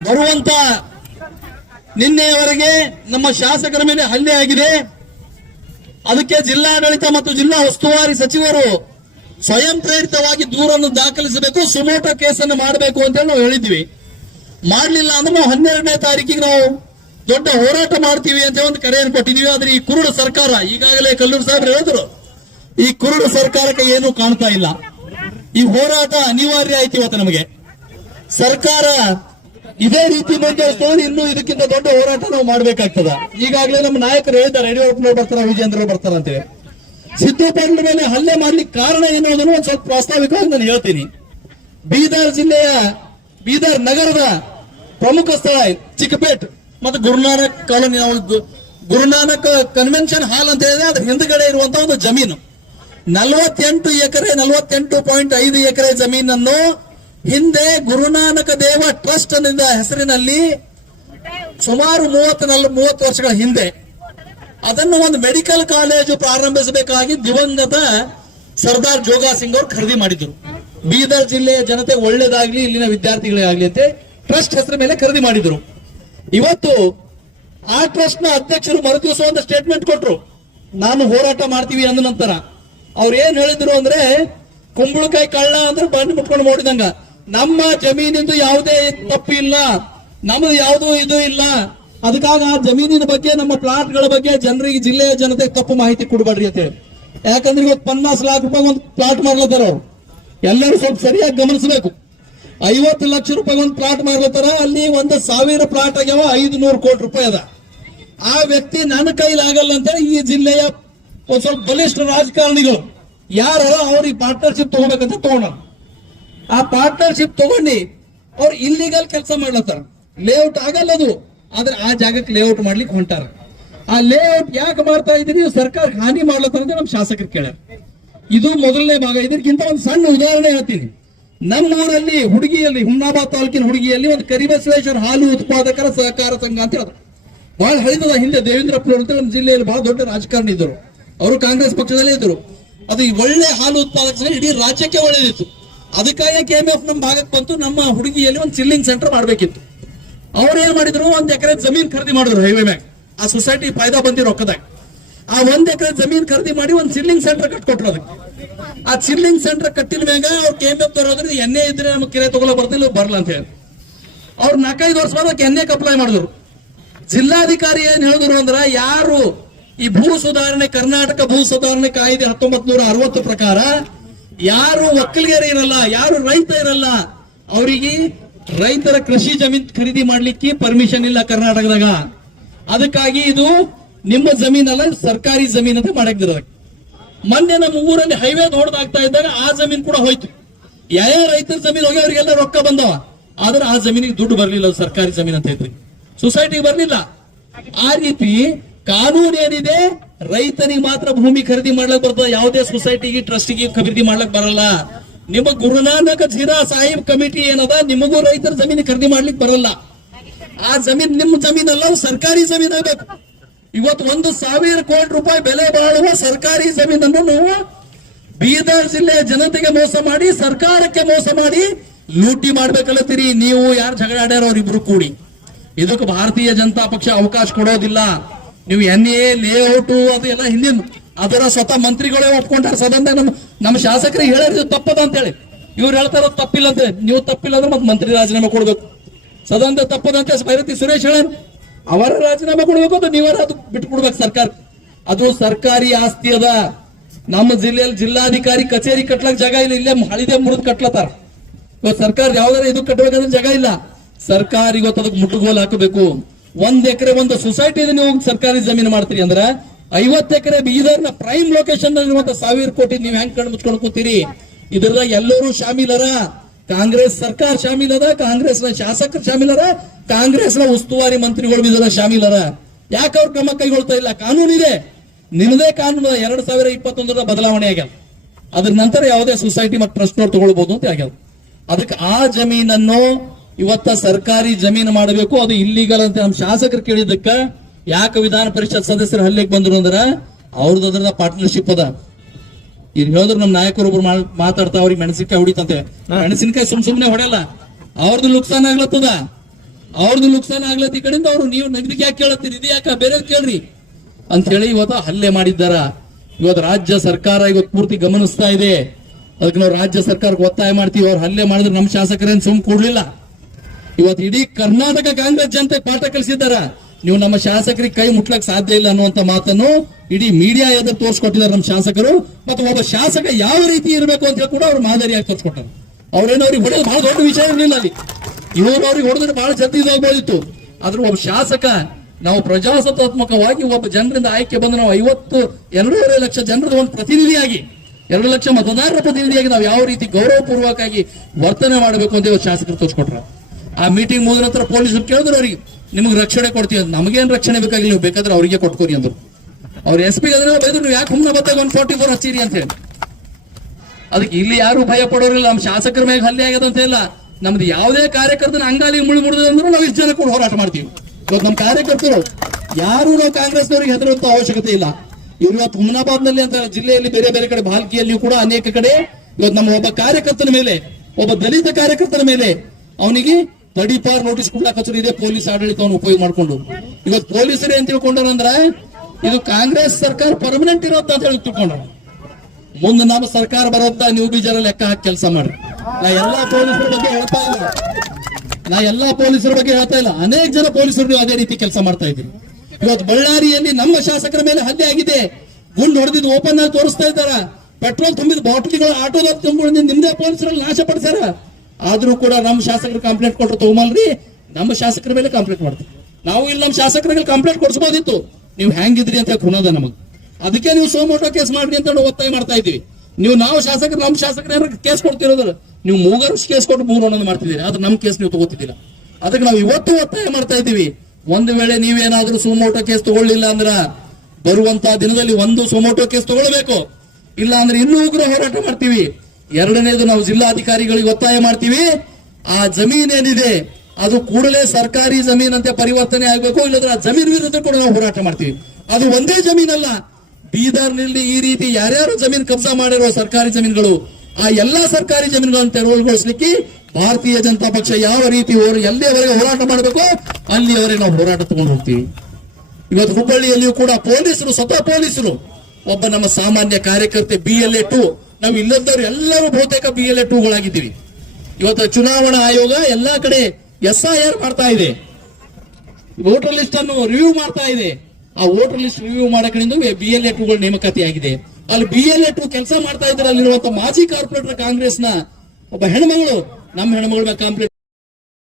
ಬರುವಂತ ನಿನ್ನೆಯವರೆಗೆ ನಮ್ಮ ಶಾಸಕರ ಮೇಲೆ ಹಲ್ಲೆ ಆಗಿದೆ. ಅದಕ್ಕೆ ಜಿಲ್ಲಾಡಳಿತ ಮತ್ತು ಜಿಲ್ಲಾ ಉಸ್ತುವಾರಿ ಸಚಿವರು ಸ್ವಯಂ ಪ್ರೇರಿತವಾಗಿ ದೂರನ್ನು ದಾಖಲಿಸಬೇಕು, ಸುಮೋಟೋ ಕೇಸನ್ನು ಮಾಡಬೇಕು ಅಂತ ನಾವು ಹೇಳಿದ್ವಿ. ಮಾಡಲಿಲ್ಲ ಅಂದ್ರೆ ನಾವು 12ನೇ ತಾರೀಕಿಗೆ ನಾವು ದೊಡ್ಡ ಹೋರಾಟ ಮಾಡ್ತೀವಿ ಅಂತ ಒಂದು ಕರೆಯನ್ನು ಕೊಟ್ಟಿದ್ವಿ. ಆದ್ರೆ ಈ ಕುರುಡು ಸರ್ಕಾರ, ಈಗಾಗಲೇ ಕಲ್ಲೂರು ಸಾಹೇಬ್ರು ಹೇಳಿದ್ರು, ಈ ಕುರುಡು ಸರ್ಕಾರಕ್ಕೆ ಏನು ಕಾಣ್ತಾ ಇಲ್ಲ. ಈ ಹೋರಾಟ ಅನಿವಾರ್ಯ ಆಯ್ತು. ಇವತ್ತು ನಮಗೆ ಸರ್ಕಾರ ಇದೇ ರೀತಿ ಮುಂದುವರಿಸಿದ್ರೆ ಇನ್ನು ಇದಕ್ಕಿಂತ ದೊಡ್ಡ ಹೋರಾಟ ನಾವು ಮಾಡ್ಬೇಕಾಗ್ತದ. ಈಗಾಗಲೇ ನಮ್ಮ ನಾಯಕರು ಹೇಳಿದ್ದಾರೆ, ಯಡಿಯೂರಪ್ಪನವರು ಬರ್ತಾರ, ವಿಜೇಂದ್ರ ಬರ್ತಾರ ಅಂತೇಳಿ. ಸಿದ್ದು ಪಾಟೀಲ್ ಮೇಲೆ ಹಲ್ಲೆ ಮಾಡ್ಲಿಕ್ಕೆ ಕಾರಣ ಏನು ಅನ್ನೋದನ್ನು ಒಂದು ಸ್ವಲ್ಪ ಪ್ರಾಸ್ತಾವಿಕವಾಗಿ ನಾನು ಹೇಳ್ತೀನಿ. ಬೀದರ್ ನಗರದ ಪ್ರಮುಖ ಸ್ಥಳ ಚಿಕ್ಕಪೇಟ್ ಮತ್ತು Guru Nanak colony, Guru Nanak convention hall ಅಂತ ಹೇಳಿದ್ರೆ ಅದ್ರ ಹಿಂದ್ಗಡೆ ಇರುವಂತಹ ಒಂದು ಜಮೀನು 48 ಎಕರೆ 48.5 ಎಕರೆ ಜಮೀನನ್ನು ಹಿಂದೆ ಗುರುನಾನಕ ದೇವ ಟ್ರಸ್ಟ್ ಅನ್ನುವ ಹೆಸರಿನಲ್ಲಿ ಸುಮಾರು 30 ವರ್ಷಗಳ ಹಿಂದೆ ಅದನ್ನು ಒಂದು ಮೆಡಿಕಲ್ ಕಾಲೇಜು ಪ್ರಾರಂಭಿಸಬೇಕಾಗಿ ದಿವಂಗತ ಸರ್ದಾರ್ ಜೋಗ ಸಿಂಗ್ ಅವರು ಖರೀದಿ ಮಾಡಿದ್ರು. ಬೀದರ್ ಜಿಲ್ಲೆಯ ಜನತೆ ಒಳ್ಳೇದಾಗ್ಲಿ, ಇಲ್ಲಿನ ವಿದ್ಯಾರ್ಥಿಗಳಾಗ್ಲಿ ಅಂತ ಟ್ರಸ್ಟ್ ಹೆಸರ ಮೇಲೆ ಖರೀದಿ ಮಾಡಿದ್ರು. ಇವತ್ತು ಆ ಟ್ರಸ್ಟ್ ನ ಅಧ್ಯಕ್ಷರು ಮರುದಿವಸ ಒಂದು ಸ್ಟೇಟ್ಮೆಂಟ್ ಕೊಟ್ರು, ನಾನು ಹೋರಾಟ ಮಾಡ್ತೀವಿ ಅಂದ ನಂತರ. ಅವ್ರು ಏನ್ ಹೇಳಿದ್ರು ಅಂದ್ರೆ, ಕುಂಬಳಕಾಯಿ ಕಳ್ಳ ಅಂದ್ರೆ ಬಂದು ಮುಟ್ಕೊಂಡು ನೋಡಿದಂಗ, ನಮ್ಮ ಜಮೀನಿಂದ ಯಾವುದೇ ತಪ್ಪು ಇಲ್ಲ, ನಮ್ದು ಯಾವುದೂ ಇದು ಇಲ್ಲ, ಅದಕ್ಕಾಗ ಆ ಜಮೀನಿನ ಬಗ್ಗೆ, ನಮ್ಮ ಪ್ಲಾಟ್ಗಳ ಬಗ್ಗೆ ಜನರಿಗೆ, ಜಿಲ್ಲೆಯ ಜನತೆಗೆ ತಪ್ಪು ಮಾಹಿತಿ ಕೊಡಬೇಡ್ರಿ ಅಂತ ಹೇಳಿ. ಯಾಕಂದ್ರೆ ಇವತ್ತು 50 ಲಕ್ಷ ರೂಪಾಯಿ ಒಂದು ಪ್ಲಾಟ್ ಮಾಡ್ಲತ್ತಾರ ಅವ್ರು. ಎಲ್ಲರೂ ಸ್ವಲ್ಪ ಸರಿಯಾಗಿ ಗಮನಿಸಬೇಕು. 50 ಲಕ್ಷ ರೂಪಾಯಿ ಒಂದು ಪ್ಲಾಟ್ ಮಾಡ್ಲತ್ತಾರ, ಅಲ್ಲಿ 1,000 ಪ್ಲಾಟ್ ಆಗ್ಯಾವ, 500 ಕೋಟಿ ರೂಪಾಯಿ ಅದ. ಆ ವ್ಯಕ್ತಿ ನನ್ನ ಕೈಲಾಗಲ್ಲ ಅಂತೇಳಿ ಈ ಜಿಲ್ಲೆಯ ಒಂದ್ ಸ್ವಲ್ಪ ಬಲಿಷ್ಠ ರಾಜಕಾರಣಿಗಳು ಯಾರ ಅವ್ರಿಗೆ ಪಾರ್ಟ್ನರ್ಶಿಪ್ ತಗೋಬೇಕಂತ ತಗೊಂಡ. ಆ ಪಾರ್ಟ್ನರ್ಶಿಪ್ ತಗೊಂಡು ಅವ್ರು ಇಲ್ಲಿಗಲ್ ಕೆಲಸ ಮಾಡ್ಲತ್ತಾರ. ಲೇಔಟ್ ಆಗಲ್ಲ ಅದು, ಆದ್ರೆ ಆ ಜಾಗಕ್ಕೆ ಲೇಔಟ್ ಮಾಡ್ಲಿಕ್ಕೆ ಹೊಂಟಾರ. ಆ ಲೇಔಟ್ ಯಾಕೆ ಮಾಡ್ತಾ ಇದ್ದೀರಿ, ಸರ್ಕಾರಕ್ಕೆ ಹಾನಿ ಮಾಡ್ಲತ್ತಾರ ಅಂತ ನಮ್ಮ ಶಾಸಕರು ಕೇಳ್ಯಾರ. ಇದು ಮೊದಲನೇ ಭಾಗ. ಇದಕ್ಕಿಂತ ಒಂದು ಸಣ್ಣ ಉದಾಹರಣೆ ಹೇಳ್ತೀನಿ. ನಮ್ಮ ಊರಲ್ಲಿ ಹುಡುಗಿಯಲ್ಲಿ, ಹುಮ್ನಾಬಾದ್ ತಾಲೂಕಿನ ಹುಡುಗಿಯಲ್ಲಿ ಒಂದು ಕರಿಬಸವೇಶ್ವರ ಹಾಲು ಉತ್ಪಾದಕರ ಸಹಕಾರ ಸಂಘ ಅಂತ ಹೇಳೋದು ಬಹಳ ಹಳಿದದ. ಹಿಂದೆ ದೇವೇಂದ್ರಪ್ಪನವರು ಅಂತ ನಮ್ಮ ಜಿಲ್ಲೆಯಲ್ಲಿ ಬಹಳ ದೊಡ್ಡ ರಾಜಕಾರಣಿ ಇದ್ದರು. ಅವರು ಕಾಂಗ್ರೆಸ್ ಪಕ್ಷದಲ್ಲೇ ಇದ್ದರು. ಅದು ಒಳ್ಳೆ ಹಾಲು ಉತ್ಪಾದಕ ಸಂಘ, ಇಡೀ ರಾಜ್ಯಕ್ಕೆ ಒಳ್ಳೇದಿತ್ತು. ಅದಕ್ಕಾಗಿ KMF ನಮ್ಮ ಭಾಗಕ್ಕೆ ಬಂತು. ನಮ್ಮ ಹುಡುಗಿಯಲ್ಲಿ ಒಂದು ಚಿಲ್ಲಿಂಗ್ ಸೆಂಟರ್ ಮಾಡಬೇಕಿತ್ತು. ಅವ್ರು ಏನ್ ಮಾಡಿದ್ರು, 1 ಎಕರೆ ಜಮೀನ್ ಖರೀದಿ ಮಾಡಿದ್ರು ಹೈವೇ ಮ್ಯಾಗ. ಆ ಸೊಸೈಟಿ ಫಾಯ್ದಾ ಬಂದಿ ರೊಕ್ಕದಾಗ ಆ 1 ಎಕರೆ ಜಮೀನ್ ಖರೀದಿ ಮಾಡಿ ಒಂದು ಚಿಲ್ಲಿಂಗ್ ಸೆಂಟರ್ ಕಟ್ಕೊಟ್ರು. ಅದಕ್ಕೆ ಆ ಚಿಲ್ಲಿಂಗ್ ಸೆಂಟರ್ ಕಟ್ಟಿದ ಮ್ಯಾಗ ಅವ್ರು KMF ತರೋದ್ರೆ ಎಣ್ಣೆ ಇದ್ರೆ ನಮ್ಗೆ ಕಿರೆ ತಗೊಳ್ಳೋ ಬರ್ತಿಲ್ಲ, ಬರಲ್ಲ ಅಂತ ಹೇಳಿ ಅವ್ರು 4-5 ವರ್ಷ ಅದಕ್ಕೆ ಎಣ್ಣೆಗೆ ಅಪ್ಲೈ ಮಾಡಿದ್ರು. ಜಿಲ್ಲಾಧಿಕಾರಿ ಏನ್ ಹೇಳಿದ್ರು ಅಂದ್ರ, ಯಾರು ಈ ಭೂ ಸುಧಾರಣೆ, ಕರ್ನಾಟಕ ಭೂ ಸುಧಾರಣೆ ಕಾಯ್ದೆ 1960 ಪ್ರಕಾರ ಯಾರು ಒಕ್ಕಲಿಗರು ಇರಲ್ಲ, ಯಾರು ರೈತ ಇರಲ್ಲ, ಅವರಿಗೆ ರೈತರ ಕೃಷಿ ಜಮೀನ್ ಖರೀದಿ ಮಾಡ್ಲಿಕ್ಕೆ ಪರ್ಮಿಷನ್ ಇಲ್ಲ ಕರ್ನಾಟಕದಾಗ. ಅದಕ್ಕಾಗಿ ಇದು ನಿಮ್ಮ ಜಮೀನಲ್ಲ, ಸರ್ಕಾರಿ ಜಮೀನ್ ಅಂತ ಮಾಡಾಕ್ತಿರ. ಮೊನ್ನೆ ನಮ್ಮ ಊರಲ್ಲಿ ಹೈವೇ ದೊಡ್ಡದಾಗ್ತಾ ಇದ್ದಾಗ ಆ ಜಮೀನ್ ಕೂಡ ಹೋಯ್ತು. ಯಾವ ರೈತರ ಜಮೀನ್ ಹೋಗಿ ಅವರಿಗೆಲ್ಲ ರೊಕ್ಕ ಬಂದವ, ಆದ್ರೆ ಆ ಜಮೀನಿಗೆ ದುಡ್ಡು ಬರ್ಲಿಲ್ಲ. ಸರ್ಕಾರಿ ಜಮೀನ್ ಅಂತ ಇದ್ರಿ, ಸೊಸೈಟಿಗೆ ಬರ್ಲಿಲ್ಲ. ಆ ರೀತಿ ಕಾನೂನು ಏನಿದೆ, ರೈತನಿಗೆ ಮಾತ್ರ ಭೂಮಿ ಖರೀದಿ ಮಾಡ್ಲಕ್ ಬರ್ತದೆ, ಯಾವುದೇ ಸೊಸೈಟಿಗೆ, ಟ್ರಸ್ಟಿಗೆ ಖರೀದಿ ಮಾಡ್ಲಕ್ ಬರಲ್ಲ. ನಿಮ್ಮ ಗುರುನಾನಕ್ ಝೀರಾ ಸಾಹಿಬ್ ಕಮಿಟಿ ಏನದ, ನಿಮಗೂ ರೈತರ ಜಮೀನು ಖರೀದಿ ಮಾಡ್ಲಿಕ್ಕೆ ಬರಲ್ಲ. ಆ ಜಮೀನ್ ನಿಮ್ಮ ಜಮೀನಲ್ಲ, ಸರ್ಕಾರಿ ಜಮೀನ್ ಆಗಬೇಕು. ಇವತ್ತು 1,000 ಕೋಟಿ ರೂಪಾಯಿ ಬೆಲೆ ಬಾಳುವ ಸರ್ಕಾರಿ ಜಮೀನನ್ನು ನೀವು ಬೀದರ್ ಜಿಲ್ಲೆಯ ಜನತೆಗೆ ಮೋಸ ಮಾಡಿ, ಸರ್ಕಾರಕ್ಕೆ ಮೋಸ ಮಾಡಿ ಲೂಟಿ ಮಾಡ್ಬೇಕಲ್ಲತ್ತೀರಿ. ನೀವು ಯಾರು ಜಗಳ ಆಡ್ಯಾರ ಅವರಿಬ್ರು ಕೂಡಿ. ಇದಕ್ಕೆ ಭಾರತೀಯ ಜನತಾ ಪಕ್ಷ ಅವಕಾಶ ಕೊಡೋದಿಲ್ಲ. ನೀವು NA ಲೇಔಟ್ ಅದು ಎಲ್ಲ ಹಿಂದಿನ ಅದರ ಸ್ವತಃ ಮಂತ್ರಿಗಳೇ ಒಪ್ಕೊಂಡಾರ. ಸದನ ನಮ್ಮ ಶಾಸಕರಿಗೆ ಹೇಳಿದ್ರೆ ತಪ್ಪದ ಅಂತ ಹೇಳಿ, ಇವ್ರು ಹೇಳ್ತಾರ ತಪ್ಪಿಲ್ಲ ಅಂತ. ನೀವು ತಪ್ಪಿಲ್ಲ ಅಂದ್ರೆ ಮತ್ತೆ ಮಂತ್ರಿ ರಾಜೀನಾಮೆ ಕೊಡ್ಬೇಕು. ಸದನ ತಪ್ಪದಂತೆ ಭೈರತಿ ಸುರೇಶ್ ಹೇಳ, ಅವರ ರಾಜೀನಾಮೆ ಕೊಡ್ಬೇಕು ಅಂತ ನೀವರ ಅದು ಬಿಟ್ಟು ಕೊಡ್ಬೇಕು ಸರ್ಕಾರ. ಅದು ಸರ್ಕಾರಿ ಆಸ್ತಿ ಅದ. ನಮ್ಮ ಜಿಲ್ಲೆಯಲ್ಲಿ ಜಿಲ್ಲಾಧಿಕಾರಿ ಕಚೇರಿ ಕಟ್ಲಕ್ ಜಾಗ ಇಲ್ಲ, ಇಲ್ಲೇ ಹಳಿದೆ ಮುರಿದು ಕಟ್ಲತ್ತಾರ. ಇವತ್ತು ಸರ್ಕಾರ ಯಾವ್ದಾರ ಇದು ಕಟ್ಟಬೇಕಂದ್ರೆ ಜಾಗ ಇಲ್ಲ. ಸರ್ಕಾರ ಇವತ್ತು ಅದಕ್ಕೆ ಮುಟ್ಟುಗೋಲು ಹಾಕಬೇಕು. 1 ಎಕರೆ ಒಂದು ಸೊಸೈಟಿ ನೀವು ಸರ್ಕಾರಿ ಜಮೀನು ಮಾಡ್ತೀರಿ ಅಂದ್ರೆ 50 ಎಕರೆ ಬೀದರ್ನ ಪ್ರೈಮ್ ಲೊಕೇಶನ್ ಇರುವಂತ 1,000 ಕೋಟಿ ನೀವು ಹೆಂಗ್ ಕಣ್ಣು ಮುಚ್ಕೊಂಡು ಕೂತೀರಿ? ಇದ್ರದ ಎಲ್ಲರೂ ಶಾಮೀಲರ. ಕಾಂಗ್ರೆಸ್ ಸರ್ಕಾರ ಶಾಮೀಲದ, ಕಾಂಗ್ರೆಸ್ನ ಶಾಸಕರು ಶಾಮೀಲರ, ಕಾಂಗ್ರೆಸ್ನ ಉಸ್ತುವಾರಿ ಮಂತ್ರಿಗಳು ಬೀದರ ಶಾಮೀಲರ. ಯಾಕೆ ಅವ್ರು ಕ್ರಮ ಕೈಗೊಳ್ತಾ ಇಲ್ಲ? ಕಾನೂನು ಇದೆ, ನಿಮ್ಮದೇ ಕಾನೂನು 2021 ಬದಲಾವಣೆ ಆಗ್ಯಾವ. ಅದ್ರ ನಂತರ ಯಾವುದೇ ಸೊಸೈಟಿ ಮತ್ತು ಟ್ರಸ್ಟ್ ನೋಡ್ ತಗೊಳ್ಬಹುದು ಅಂತ ಆಗ್ಯಾವ. ಅದಕ್ಕೆ ಆ ಜಮೀನನ್ನು ಇವತ್ತ ಸರ್ಕಾರಿ ಜಮೀನು ಮಾಡಬೇಕು. ಅದು ಇಲ್ಲಿಗಲ್ ಅಂತ ನಮ್ಮ ಶಾಸಕರು ಕೇಳಿದ್ದಕ್ಕ ಯಾಕೆ ವಿಧಾನ ಪರಿಷತ್ ಸದಸ್ಯರು ಹಲ್ಲೆಗೆ ಬಂದ್ರು ಅಂದ್ರ ಅವ್ರದ್ದು ಅದರದ ಪಾರ್ಟ್ನರ್ಶಿಪ್ ಅದ. ಈಗ ಹೇಳಿದ್ರು ನಮ್ಮ ನಾಯಕರೊಬ್ರು ಮಾತಾಡ್ತಾ ಅವ್ರಿಗೆ ಮೆಣಸಿನಕಾಯಿ ಹೊಡಿತಂತೆ. ಮೆಣಸಿನಕಾಯಿ ಸುಮ್ನೆ ಹೊಡೆಯಲ್ಲ, ಅವ್ರದ್ದು ನುಕ್ಸಾನ್ ಆಗ್ಲತ್ತದ. ಅವ್ರದ್ದು ನುಕ್ಸಾನ ಆಗ್ಲತ್ತ ಈ ಕಡೆಯಿಂದ ಅವ್ರು ನೀವು ನಗದಿಗೆ ಯಾಕೆ ಕೇಳತ್ತೀರಿ, ಇದು ಯಾಕೆ ಬೇರೆ ಕೇಳ್ರಿ ಅಂತ ಹೇಳಿ ಇವತ್ತು ಹಲ್ಲೆ ಮಾಡಿದ್ದಾರ. ಇವತ್ತು ರಾಜ್ಯ ಸರ್ಕಾರ ಇವತ್ತು ಪೂರ್ತಿ ಗಮನಿಸ್ತಾ ಇದೆ. ಅದಕ್ಕೆ ನಾವು ರಾಜ್ಯ ಸರ್ಕಾರಕ್ಕೆ ಒತ್ತಾಯ ಮಾಡ್ತೀವಿ. ಅವ್ರು ಹಲ್ಲೆ ಮಾಡಿದ್ರೆ ನಮ್ಮ ಶಾಸಕರೇನು ಸುಮ್ ಕೂಡ್ಲಿಲ್ಲ. ಇವತ್ತು ಇಡೀ ಕರ್ನಾಟಕ ಕಾಂಗ್ರೆಸ್ ಜನತೆ ಪಾಠ ಕಲಿಸಿದ್ದಾರ. ನೀವು ನಮ್ಮ ಶಾಸಕರಿಗೆ ಕೈ ಮುಟ್ಲಕ್ ಸಾಧ್ಯ ಇಲ್ಲ ಅನ್ನುವಂತ ಮಾತನ್ನು ಇಡೀ ಮೀಡಿಯಾ ಎದುರು ತೋರಿಸ್ಕೊಟ್ಟಿದ್ದಾರೆ ನಮ್ಮ ಶಾಸಕರು. ಮತ್ತು ಒಬ್ಬ ಶಾಸಕ ಯಾವ ರೀತಿ ಇರಬೇಕು ಅಂತ ಹೇಳಿ ಕೂಡ ಅವ್ರು ಮಾದರಿಯಾಗಿ ತೋರಿಸ್ಕೊಟ್ಟಾರೆ. ಅವ್ರೇನೋ ಅವ್ರಿಗೆ ಹೊಡೆದು ಬಹಳ ದೊಡ್ಡ ವಿಷಯ ಇರಲಿಲ್ಲ ಅಲ್ಲಿ. ಇವರು ಅವ್ರಿಗೆ ಹೊಡೆದ್ರೆ ಬಹಳ ಜಲ್ದಿ ಇದಾಗಬಹುದಿತ್ತು. ಆದ್ರೂ ಒಬ್ಬ ಶಾಸಕ, ನಾವು ಪ್ರಜಾಸತ್ತಾತ್ಮಕವಾಗಿ ಒಬ್ಬ ಜನರಿಂದ ಆಯ್ಕೆ ಬಂದು ನಾವು 2.5 ಲಕ್ಷ ಜನರದ ಒಂದು ಪ್ರತಿನಿಧಿಯಾಗಿ 2 ಲಕ್ಷ ಮತದಾರರ ಪ್ರತಿನಿಧಿಯಾಗಿ ನಾವು ಯಾವ ರೀತಿ ಗೌರವಪೂರ್ವಕವಾಗಿ ವರ್ತನೆ ಮಾಡಬೇಕು ಅಂತ ಇವತ್ತು ಶಾಸಕರು ತೋರಿಸ್ಕೊಟ್ರ. ಆ ಮೀಟಿಂಗ್ ಮುಗಿದ ನಂತರ ಪೊಲೀಸರು ಕೇಳಿದ್ರು ಅವ್ರಿಗೆ, ನಿಮ್ಗೆ ರಕ್ಷಣೆ ಕೊಡ್ತೀವಿ ಅಂತ. ನಮಗೇನು ರಕ್ಷಣೆ ಬೇಕಾಗಿಲ್ಲ, ನೀವು ಬೇಕಾದ್ರೆ ಅವರಿಗೆ ಕೊಟ್ಕೋರಿ ಅಂದ್ರು. ಅವ್ರು SP ಅದನ್ನ ಬೈದ್ರು, ನೀವು ಯಾಕೆ ಹುಮ್ಮನ ಬತ್ತಾಗ 144 ಹಚ್ಚಿರಿ ಅಂತ ಹೇಳಿ. ಅದಕ್ಕೆ ಇಲ್ಲಿ ಯಾರು ಭಯ ಪಡೋರಿಲ್ಲ. ನಮ್ಮ ಶಾಸಕರ ಮೇಲೆ ಹಲ್ಲೆ ಆಗ್ಯದ ಅಂತ ಇಲ್ಲ. ನಮ್ದು ಯಾವುದೇ ಕಾರ್ಯಕರ್ತನ ಅಂಗಾಲಿ ಮುಳಿದ್ರೂ ನಾವು ಇಷ್ಟು ಜನ ಕೂಡ ಹೋರಾಟ ಮಾಡ್ತೀವಿ. ಇವತ್ತು ನಮ್ಮ ಕಾರ್ಯಕರ್ತರು ಯಾರು ನಾವು ಕಾಂಗ್ರೆಸ್ನವರಿಗೆ ಹೆದರುವಂತ ಅವಶ್ಯಕತೆ ಇಲ್ಲ. ಇವ್ರು ಇವತ್ತು ಹುಮನಾಬಾದ್ನಲ್ಲಿ ಅಂತ ಜಿಲ್ಲೆಯಲ್ಲಿ ಬೇರೆ ಬೇರೆ ಕಡೆ ಭಾಲ್ಕಿಯಲ್ಲಿಯೂ ಕೂಡ ಅನೇಕ ಕಡೆ ಇವತ್ತು ನಮ್ಮ ಒಬ್ಬ ಕಾರ್ಯಕರ್ತನ ಮೇಲೆ, ಒಬ್ಬ ದಲಿತ ಕಾರ್ಯಕರ್ತನ ಮೇಲೆ ಅವನಿಗೆ ತಡಿಪಾರ್ ನೋಟಿಸ್ ಕೊಡ್ಲಾಕ ಇದೆ ಪೊಲೀಸ್ ಆಡಳಿತವನ್ನು ಉಪಯೋಗ ಮಾಡ್ಕೊಂಡು. ಇವತ್ತು ಪೊಲೀಸರೇ ಅಂತ ತಿಳ್ಕೊಂಡ್ರಂದ್ರ ಇದು ಕಾಂಗ್ರೆಸ್ ಸರ್ಕಾರ ಪರ್ಮನೆಂಟ್ ಇರೋತ್ತ ಅಂತ ಹೇಳಿ ತಿಳ್ಕೊಂಡ್ರ. ಮುಂದೆ ನಮ್ಮ ಸರ್ಕಾರ ಬರೋತ್ತ ನೀವು ಬೀಜಾರ ಲೆಕ್ಕ ಹಾಕಿ ಕೆಲಸ ಮಾಡ್ರಿ. ನಾ ಎಲ್ಲಾ ಪೊಲೀಸರ ಬಗ್ಗೆ ಹೇಳ್ತಾ ಇಲ್ಲ, ಅನೇಕ ಜನ ಪೊಲೀಸರು ನೀವು ಅದೇ ರೀತಿ ಕೆಲಸ ಮಾಡ್ತಾ ಇದ್ದೀರಿ. ಇವತ್ತು ಬಳ್ಳಾರಿಯಲ್ಲಿ ನಮ್ಮ ಶಾಸಕರ ಮೇಲೆ ಹಲ್ಲೆ ಆಗಿದೆ. ಗುಂಡು ಹೊಡೆದಿದ್ದು ಓಪನ್ ಆಗಿ ತೋರಿಸ್ತಾ ಇದ್ದಾರ. ಪೆಟ್ರೋಲ್ ತುಂಬಿದ ಬಾಟಲಿಗಳು ಆಟೋದಲ್ಲಿ ತುಂಬಿದ ನಿಮ್ದೇ ಪೊಲೀಸರಲ್ಲಿ ನಾಶ ಪಡಿಸ್ಯಾರ. ಆದ್ರೂ ಕೂಡ ನಮ್ಮ ಶಾಸಕರು ಕಂಪ್ಲೇಂಟ್ ಕೊಟ್ಟರು ತಗೊಂಬಲ್ರಿ, ನಮ್ಮ ಶಾಸಕರ ಮೇಲೆ ಕಂಪ್ಲೇಂಟ್ ಮಾಡ್ತೀವಿ. ನಾವು ಇಲ್ಲಿ ನಮ್ಮ ಶಾಸಕರ ಮೇಲೆ ಕಂಪ್ಲೇಂಟ್ ಕೊಡಿಸಬಹುದಿತ್ತು. ನೀವು ಹೆಂಗಿದ್ರಿ ಅಂತ ಕುಣದ ನಮಗೆ. ಅದಕ್ಕೆ ನೀವು ಸೋಮೋಟೋ ಕೇಸ್ ಮಾಡ್ರಿ ಅಂತ ಒತ್ತಾಯ ಮಾಡ್ತಾ ಇದ್ದೀವಿ. ನಾವು ಶಾಸಕರು ನಮ್ಮ ಶಾಸಕರ ಕೇಸ್ ಕೊಡ್ತಿರೋದ್ರ, ನೀವು ಮೂಗರ್ಸ್ ಕೇಸ್ ಕೊಟ್ಟು 3 ಮಾಡ್ತಿದ್ದೀರಿ. ಆದ್ರೆ ನಮ್ಮ ಕೇಸ್ ನೀವು ತಗೋತಿದ್ದೀರಾ. ಅದಕ್ಕೆ ನಾವು ಇವತ್ತು ಒತ್ತಾಯ ಮಾಡ್ತಾ ಇದ್ದೀವಿ. ಒಂದು ವೇಳೆ ನೀವೇನಾದ್ರೂ ಸೋಮೋಟೋ ಕೇಸ್ ತಗೊಳ್ಳಿಲ್ಲ ಅಂದ್ರ ಬರುವಂತಹ ದಿನದಲ್ಲಿ ಒಂದು ಸೋಮೋಟೋ ಕೇಸ್ ತಗೊಳ್ಬೇಕು. ಇಲ್ಲ ಅಂದ್ರೆ ಇನ್ನೂ ಉಗ್ರ ಹೋರಾಟ ಮಾಡ್ತೀವಿ. ಎರಡನೇದು, ನಾವು ಜಿಲ್ಲಾಧಿಕಾರಿಗಳಿಗೆ ಒತ್ತಾಯ ಮಾಡ್ತೀವಿ, ಆ ಜಮೀನ್ ಏನಿದೆ ಅದು ಕೂಡಲೇ ಸರ್ಕಾರಿ ಜಮೀನಂತೆ ಪರಿವರ್ತನೆ ಆಗಬೇಕು. ಇಲ್ಲದ್ರೆ ಆ ಜಮೀನ್ ವಿರುದ್ಧ ಕೂಡ ನಾವು ಹೋರಾಟ ಮಾಡ್ತೀವಿ. ಅದು ಒಂದೇ ಜಮೀನಲ್ಲ, ಬೀದರ್ನಲ್ಲಿ ಈ ರೀತಿ ಯಾರ್ಯಾರು ಜಮೀನ್ ಕಬ್ಜಾ ಮಾಡಿರೋ ಸರ್ಕಾರಿ ಜಮೀನುಗಳು, ಆ ಎಲ್ಲಾ ಸರ್ಕಾರಿ ಜಮೀನುಗಳನ್ನು ತೆರವುಗೊಳಿಸಲಿಕ್ಕೆ ಭಾರತೀಯ ಜನತಾ ಪಕ್ಷ ಯಾವ ರೀತಿ ಎಲ್ಲಿಯವರೆಗೆ ಹೋರಾಟ ಮಾಡಬೇಕು ಅಲ್ಲಿಯವರೆಗೆ ನಾವು ಹೋರಾಟ ತಗೊಂಡು ಹೋಗ್ತೀವಿ. ಇವತ್ತು ಹುಬ್ಬಳ್ಳಿಯಲ್ಲಿಯೂ ಕೂಡ ಪೊಲೀಸರು, ಸ್ವತಃ ಪೊಲೀಸರು, ಒಬ್ಬ ನಮ್ಮ ಸಾಮಾನ್ಯ ಕಾರ್ಯಕರ್ತೆ BLA 2, ನಾವು ಇಲ್ಲದವರು ಎಲ್ಲರೂ ಬಹುತೇಕ BLA 2ಗಳಾಗಿದ್ದೀವಿ. ಇವತ್ತು ಚುನಾವಣಾ ಆಯೋಗ ಎಲ್ಲಾ ಕಡೆ SIR ಮಾಡ್ತಾ ಇದೆ, ವೋಟರ್ ಲಿಸ್ಟ್ ಅನ್ನು ರಿವ್ಯೂ ಮಾಡ್ತಾ ಇದೆ. ಆ ವೋಟರ್ ಲಿಸ್ಟ್ ರಿವ್ಯೂ ಮಾಡೋ ಕಡೆಯಿಂದ BLA 2ಗಳ ನೇಮಕಾತಿ ಆಗಿದೆ. ಅಲ್ಲಿ BLA 2 ಕೆಲಸ ಮಾಡ್ತಾ ಇದ್ದಾರೆ ಅಲ್ಲಿರುವಂತ ಮಾಜಿ ಕಾರ್ಪೊರೇಟರ್ ಕಾಂಗ್ರೆಸ್ನ ಒಬ್ಬ ಹೆಣ್ಮಗಳು, ನಮ್ಮ ಹೆಣ್ಮಗಳ ಮೇಲೆ ಕಂಪ್ಲೇಂಟ್